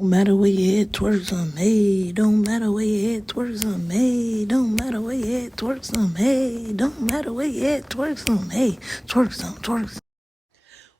Don't matter where your head twerk some, hey. Don't matter where your head twerk some, hey. Don't matter where your head twerk some, hey. Don't matter where your head twerk some, hey. Twerk some, twerk some.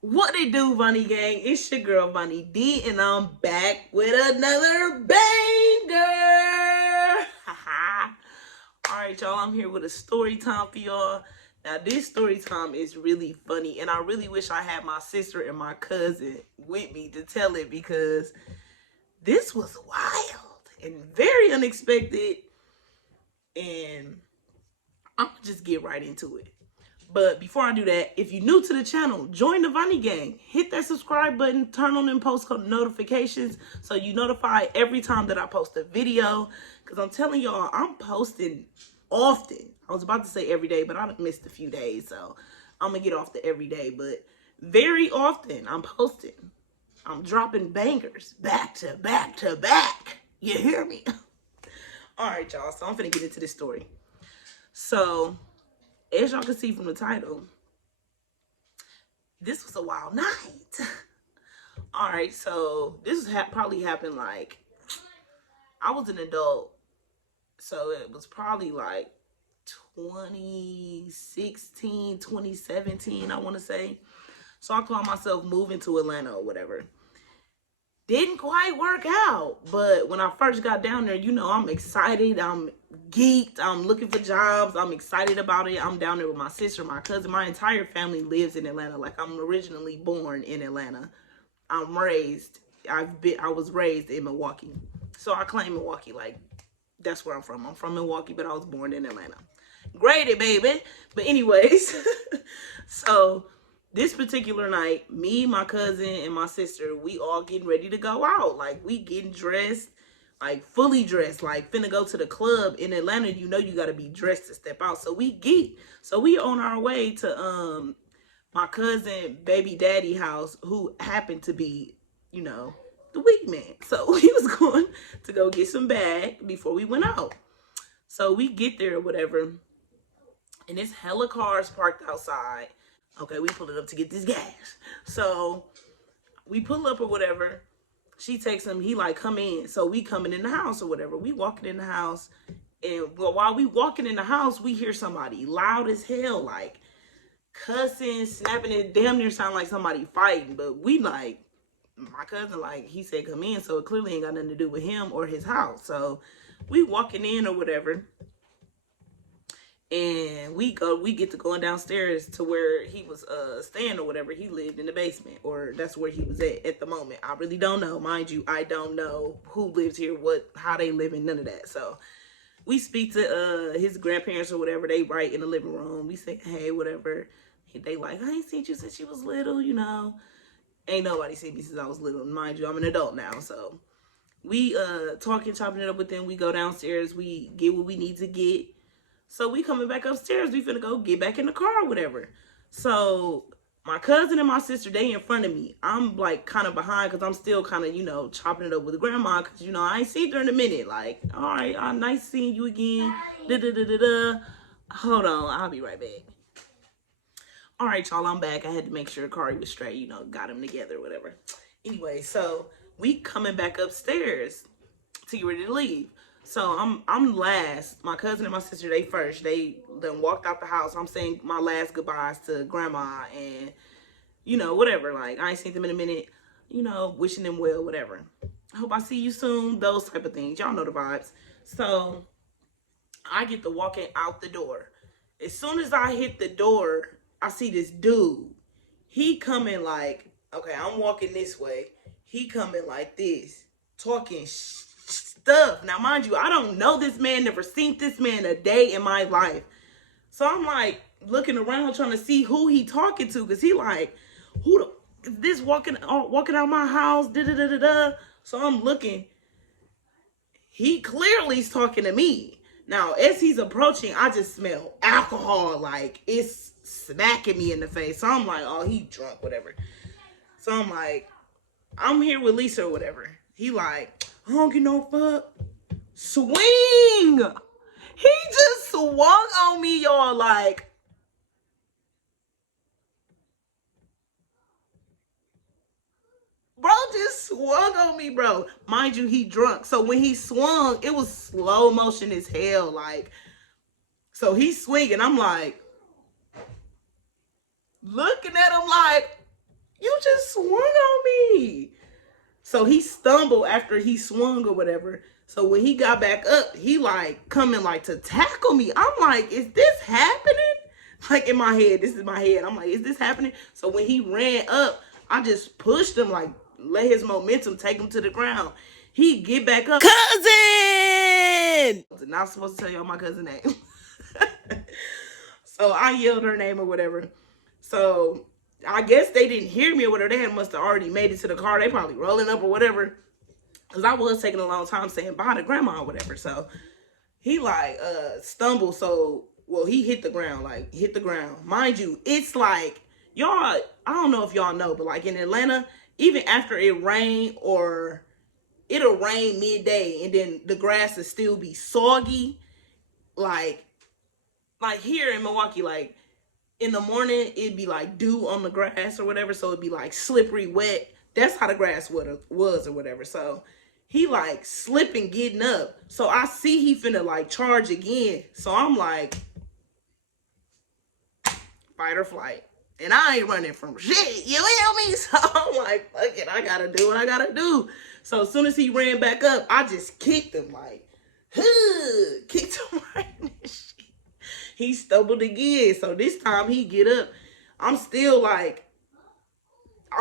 What it do, Bunny Gang? It's your girl, Bunny D, and I'm back with another banger. All right, y'all, I'm here with a story time for y'all. Now, this story time is really funny, and I really wish I had my sister and my cousin with me to tell it because this was wild and very unexpected, and I'm gonna just get right into it. But before I do that, if you're new to the channel, join the Vonnie Gang. Hit that subscribe button, turn on them post notifications so you notify every time that I post a video. Because I'm telling y'all, I'm posting often. I was about to say every day, but I missed a few days. So I'm going to get off the every day. But very often I'm posting. I'm dropping bangers back to back to back. You hear me? All right, y'all. So I'm finna get into this story. So, as y'all can see from the title, this was a wild night. All right, so this probably happened like, I was an adult. So it was probably like 2016, 2017, I want to say. So I called myself moving to Atlanta or whatever. Didn't quite work out, but when I first got down there, you know, I'm excited, I'm geeked, I'm looking for jobs, I'm excited about it. I'm down there with my sister, my cousin, my entire family lives in Atlanta. Like, I'm originally born in Atlanta. I was raised in Milwaukee. So I claim Milwaukee, like, that's where I'm from. I'm from Milwaukee, but I was born in Atlanta. Graded, baby. But anyways, so this particular night, me, my cousin, and my sister, we all getting ready to go out. Like, we getting dressed, like fully dressed, like finna go to the club in Atlanta. You know you gotta be dressed to step out. So we on our way to my cousin baby daddy house, who happened to be, you know, the weed man. So he was going to go get some bag before we went out. So we get there or whatever, and it's hella cars parked outside. Okay, we pull it up to get this gas. So we pull up or whatever. She takes him. He like, come in. So we coming in the house or whatever. We walking in the house. And while we walking in the house, we hear somebody loud as hell, like cussing, snapping. It damn near sound like somebody fighting. But we like, my cousin, like, he said come in. So it clearly ain't got nothing to do with him or his house. So we walking in or whatever. And we get to going downstairs to where he was staying or whatever. He lived in the basement, or that's where he was at the moment. I really don't know. Mind you, I don't know who lives here, how they live in, none of that. So we speak to his grandparents or whatever. They right in the living room. We say, hey, whatever. They like, I ain't seen you since you was little, you know. Ain't nobody seen me since I was little. Mind you, I'm an adult now. So we talking, chopping it up with them. We go downstairs. We get what we need to get. So we coming back upstairs. We finna go get back in the car or whatever. So my cousin and my sister, they in front of me. I'm like kind of behind because I'm still kind of, you know, chopping it up with grandma because, you know, I ain't seen her in a minute. Like, all right, nice seeing you again. Da-da-da-da-da. Hold on, I'll be right back. All right, y'all, I'm back. I had to make sure Kari was straight, you know, got him together, whatever. Anyway, so we coming back upstairs to get ready to leave. So I'm last. My cousin and my sister, they first. They then walked out the house. I'm saying my last goodbyes to grandma and, you know, whatever. Like, I ain't seen them in a minute. You know, wishing them well, whatever. I hope I see you soon. Those type of things. Y'all know the vibes. So I get to walking out the door. As soon as I hit the door, I see this dude. He coming like, okay, I'm walking this way. He coming like this, talking stuff. Now, mind you, I don't know this man, never seen this man a day in my life. So I'm like looking around trying to see who he talking to, because he like, who the, is this walking out my house, da-da-da-da-da. So I'm looking. He clearly is talking to me. Now, as he's approaching, I just smell alcohol, like it's smacking me in the face. So I'm like, oh, he drunk, whatever. So I'm like, I'm here with Lisa or whatever. He like, I don't get no fuck. Swing! He just swung on me, y'all, like. Bro just swung on me, bro. Mind you, he drunk. So when he swung, it was slow motion as hell. Like, so he's swinging. I'm like, looking at him like, you just swung on me. So he stumbled after he swung or whatever. So when he got back up, he like coming like to tackle me. I'm like, is this happening? Like in my head, this is my head. I'm like, is this happening? So when he ran up, I just pushed him, like let his momentum take him to the ground. He get back up. Cousin! I'm not supposed to tell y'all my cousin's name. So I yelled her name or whatever. So I guess they didn't hear me or whatever. They must have already made it to the car. They probably rolling up or whatever. Because I was taking a long time saying bye to grandma or whatever. So he like stumbled. So, well, he hit the ground. Like, hit the ground. Mind you, it's like, y'all, I don't know if y'all know, but like in Atlanta, even after it rained or it'll rain midday and then the grass will still be soggy. Like here in Milwaukee, like, in the morning, it'd be like dew on the grass or whatever. So it'd be like slippery, wet. That's how the grass was or whatever. So he like slipping, getting up. So I see he finna like charge again. So I'm like, fight or flight. And I ain't running from shit. You hear me? So I'm like, fuck it. I gotta do what I gotta do. So as soon as he ran back up, I just kicked him like, kicked him right in the shit. He stumbled again. So this time he get up. I'm still like,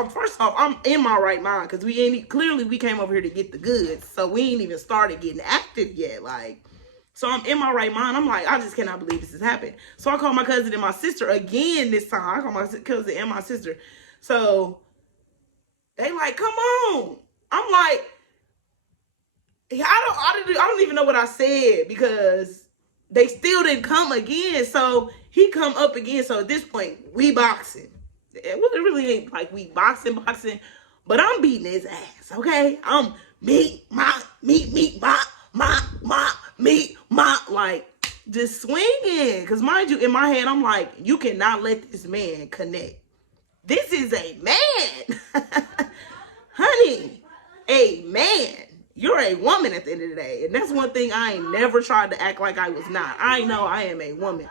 first off, I'm in my right mind because clearly we came over here to get the goods. So we ain't even started getting active yet. Like, so I'm in my right mind. I'm like, I just cannot believe this has happened. So I called my cousin and my sister again this time. I called my cousin and my sister. So they like, come on. I'm like, I don't even know what I said because they still didn't come again. So he come up again. So at this point, we boxing. It really ain't like we boxing, but I'm beating his ass, okay? I'm meat, like just swinging. Because mind you, in my head, I'm like, you cannot let this man connect. This is a man. Honey, a man. You're a woman at the end of the day. And that's one thing I ain't never tried to act like I was not. I know I am a woman.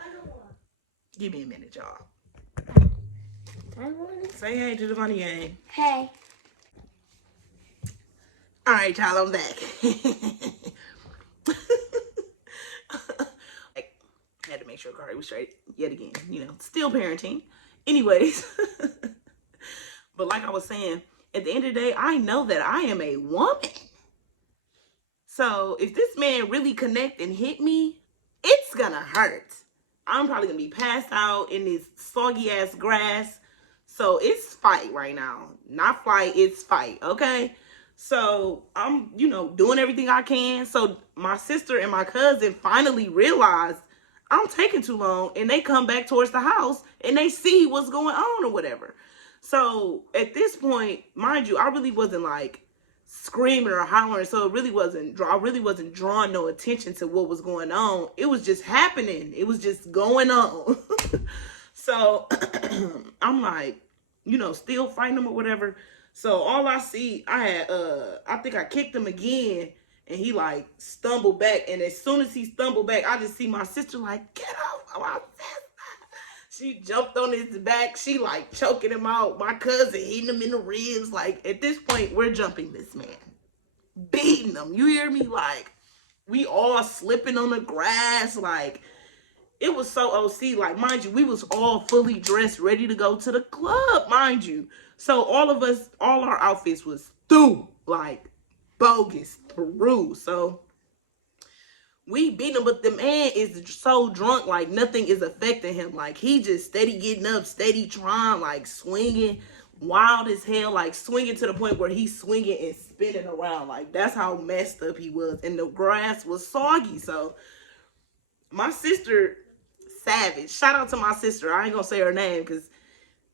Give me a minute, y'all. Say hey to the funny gang. Hey. All right, y'all, I'm back. I had to make sure Kari was straight yet again. You know, still parenting. Anyways. But like I was saying, at the end of the day, I know that I am a woman. So if this man really connect and hit me, it's gonna hurt. I'm probably gonna be passed out in this soggy ass grass. So it's fight right now. Not flight, it's fight, okay? So I'm, doing everything I can. So my sister and my cousin finally realized I'm taking too long, and they come back towards the house and they see what's going on or whatever. So at this point, mind you, I really wasn't like screaming or hollering. So I really wasn't drawing no attention to what was going on. It was just happening. It was just going on. So I'm like, still fighting them or whatever. So all I see, I think I kicked him again, and he like stumbled back. And as soon as he stumbled back, I just see my sister like, get off my sister. She jumped on his back. She like choking him out. My cousin hitting him in the ribs. Like at this point, we're jumping this man, beating him. You hear me? Like we all slipping on the grass. Like it was so OC. Like mind you, we was all fully dressed, ready to go to the club. Mind you, so all our outfits was through, like bogus, Peru. So we beat him, but the man is so drunk, like nothing is affecting him. Like he just steady getting up, steady trying, like swinging, wild as hell, like swinging to the point where he's swinging and spinning around. Like that's how messed up he was. And the grass was soggy. So my sister, savage. Shout out to my sister. I ain't gonna say her name because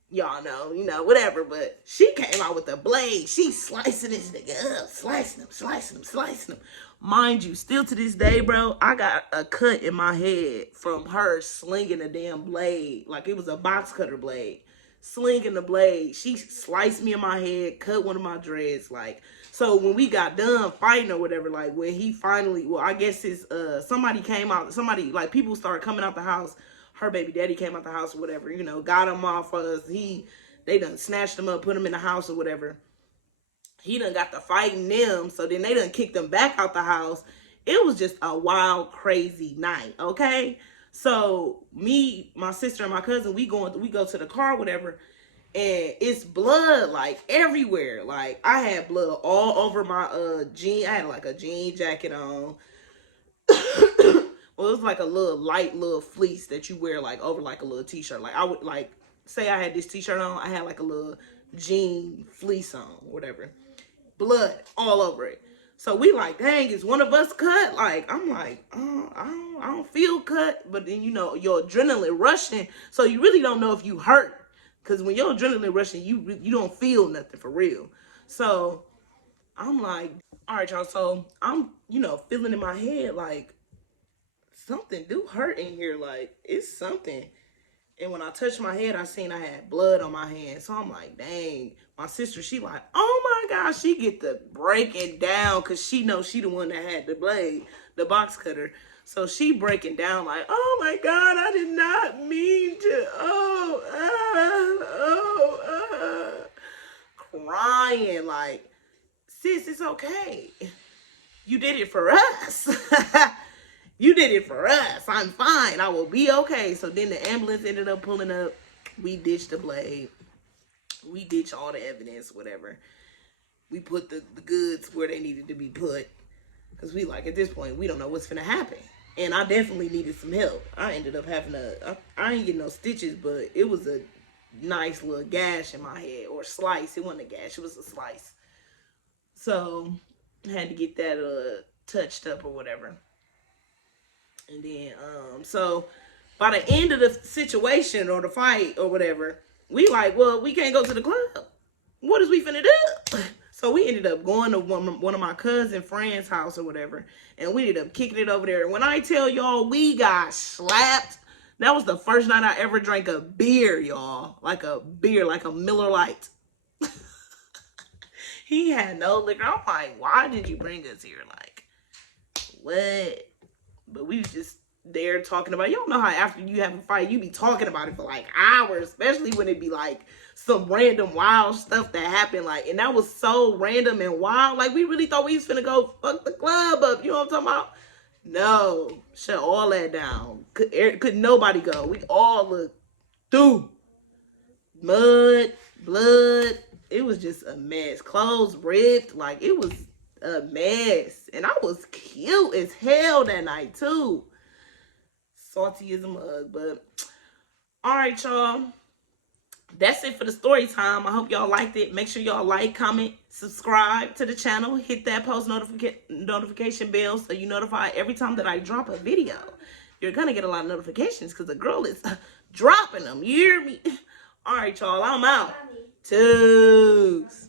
y'all know, whatever. But she came out with a blade. She slicing this nigga up, slicing him. Mind you, still to this day, bro, I got a cut in my head from her slinging a damn blade. Like it was a box cutter blade. slinging the blade. She sliced me in my head, cut one of my dreads. Like, so when we got done fighting or whatever, like when he finally, well, I guess his somebody came out, somebody, like, people started coming out the house. Her baby daddy came out the house or whatever, you know, got him off us. They done snatched him up, put him in the house or whatever. He done got to fighting them, so then they done kicked them back out the house. It was just a wild, crazy night, okay? So me, my sister, and my cousin, we go to the car, whatever, and it's blood like everywhere. Like, I had blood all over my jean. I had like a jean jacket on. Well, it was like a light little fleece that you wear like over like a little t-shirt. Like, I would, like, say I had this t-shirt on, I had like a little jean fleece on, whatever. Blood all over it. So we like, dang, is one of us cut? Like, I'm like, I don't feel cut. But then, you know, your adrenaline rushing, so you really don't know if you hurt. Because when your adrenaline rushing, you don't feel nothing for real. So I'm like, all right, y'all. So I'm, you know, feeling in my head like, something do hurt in here. Like, it's something. And when I touched my head, I seen I had blood on my hand. So I'm like, dang. My sister, she like, oh my gosh, she get to breaking down because she knows she the one that had the blade, the box cutter. So she breaking down like, oh my God, I did not mean to, crying like, sis, it's okay. You did it for us. You did it for us. I'm fine. I will be okay. So then the ambulance ended up pulling up. We ditched the blade. We ditched all the evidence, whatever. We put the goods where they needed to be put. Because we like, at this point, we don't know what's going to happen. And I definitely needed some help. I ended up having I ain't getting no stitches, but it was a nice little gash in my head. Or slice. It wasn't a gash. It was a slice. So I had to get that touched up or whatever. And then, so by the end of the situation or the fight or whatever, we like, well, we can't go to the club. What is we finna do? So we ended up going to one of my cousin friend's house or whatever, and we ended up kicking it over there. And when I tell y'all, we got slapped. That was the first night I ever drank a beer, y'all. Like a beer, like a Miller Lite. He had no liquor. I'm like, why did you bring us here? Like, what? But we was just there talking about, you don't know how after you have a fight, you be talking about it for like hours, especially when it be like some random wild stuff that happened. Like, and that was so random and wild. Like, we really thought we was finna go fuck the club up. You know what I'm talking about? No, shut all that down. Could nobody go. We all looked through. Mud, blood. It was just a mess. Clothes ripped. Like, it was a mess. And I was cute as hell that night too. Salty as a mug. But all right, y'all, that's it for the story time. I hope y'all liked it. Make sure y'all like, comment, subscribe to the channel, hit that post notification bell so you notify every time that I drop a video. You're gonna get a lot of notifications because the girl is dropping them. You hear me? All right, y'all, I'm out. Twos.